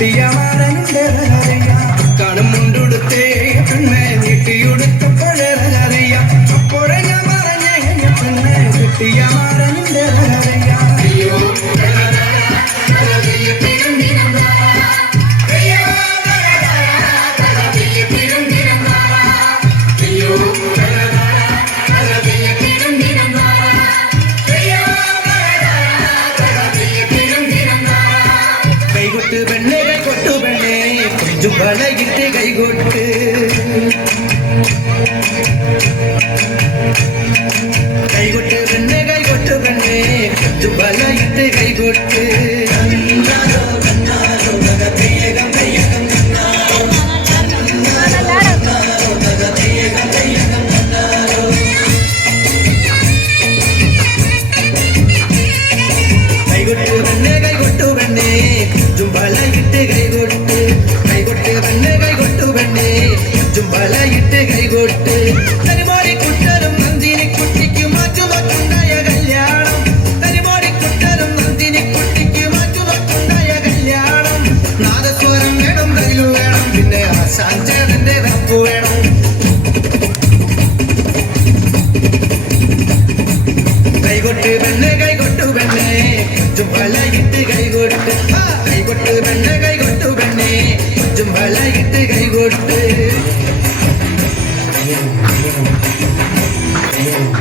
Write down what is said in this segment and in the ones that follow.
കെട്ടിയമാരനുണ്ടറിയ കാണും മുണ്ടുടുത്തേ പെണ്ണെ വീട്ടിയുടുത്തപ്പോഴറിയ അപ്പോഴെ ഞാൻ പറഞ്ഞേ പെണ്ണെ കെട്ടിയമാരനുണ്ടറിയ വളയിട്ട് കൈകൊട്ട് കൈകൊട്ട് പെണ്ണെ കൈകൊട്ട് പെണ്ണെ വളയിട്ട് കൈകൊട്ട് കൈകൊട്ട് പെണ്ണെ കൈകൊട്ടു പെണ്ണെ വളയിട്ട് കൈകൊട്ട് വളയിട്ട് കൈകൊട്ട് തരിമാടി കുട്ടരും നന്ദിനി കുട്ടിക്ക് മാറ്റുവാക്കുണ്ടായ കല്യാണം തരിമാടി കുട്ടരും നന്ദിനി കുട്ടിക്ക് മാറ്റുവാക്കുണ്ടായ കല്യാണം നാദസ്വരം വേണം കയ്യിലു വേണം പിന്നെ ആശാഞ്ചേരന്റെ റപ്പ് വേണം കൈകൊട്ട് പെണ്ണെ കൈകൊട്ടു പെണ്ണെ വളയിട്ട് കൈകൊട്ട് കൈകൊട്ട് പെണ്ണെ കൈകൊട്ടു പെണ്ണെ വളയിട്ട് കൈകൊട്ട്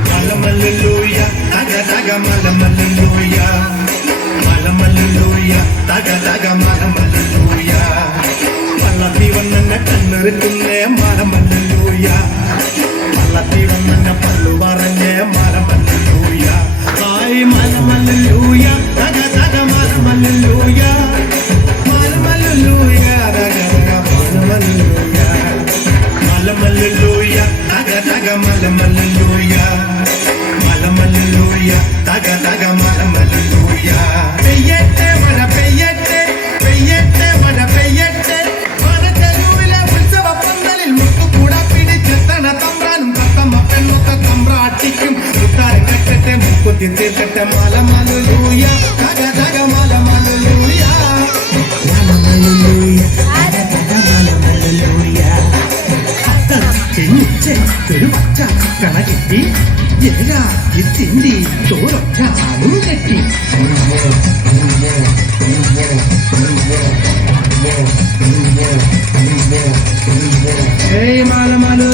Malamalluya, taga taga malamalluya, malamalluya, taga taga malamalluya. Malati vannana kannirunne malamalluya, malati vannana pallu varanje malamalluya. Ay malamalluya, taga taga malamalluya, malamalluya, taga taga malamalluya, malamalluya, taga taga malamalluya. Taga taga malamalluya peyyette mana peyyette peyyette mana peyyette mana teluvile utsav pangalil muttu kuda pidichettana tamranum kattamma pennotta tamraattikkum uttare kattette mukkutti tirkatte malamalluya taga taga malamalluya malamalluya taga taga malamalluya attar kenniche teruvacha kanakitti Yega, itindi, torocca, alunetti. Hey, malamalluya.